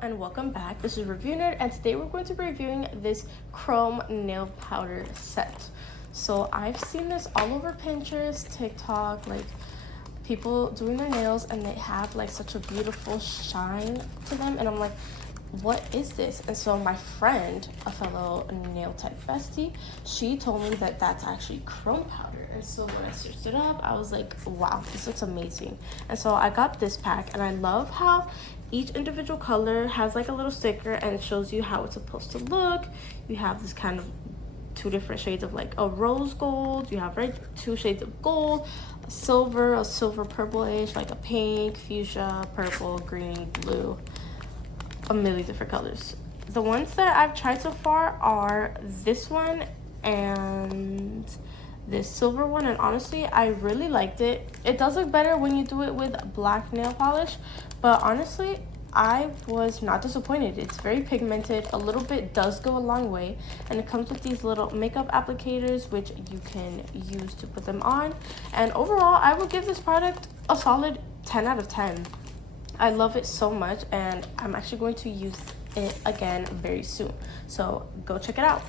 And welcome back. This is Review Nerd, and today we're going to be reviewing this chrome nail powder set. So I've seen this all over Pinterest, TikTok, like people doing their nails, and they have like such a beautiful shine to them, and I'm like, what is this? And so my friend, a fellow nail tech bestie, she told me that that's actually chrome powder. And so when I searched it up, I was like, wow, this looks amazing. And so I got this pack, and I love how each individual color has like a little sticker and it shows you how it's supposed to look. You have this kind of two different shades of like a rose gold, you have two shades of gold, a silver purplish, like a pink, fuchsia, purple, green, blue, a million different colors. The ones that I've tried so far are this one and this silver one, and honestly I really liked it. It does look better when you do it with black nail polish, but honestly I was not disappointed. It's very pigmented, a little bit does go a long way, and it comes with these little makeup applicators which you can use to put them on. And overall I would give this product a solid 10 out of 10. I love it so much, and I'm actually going to use it again very soon, so go check it out.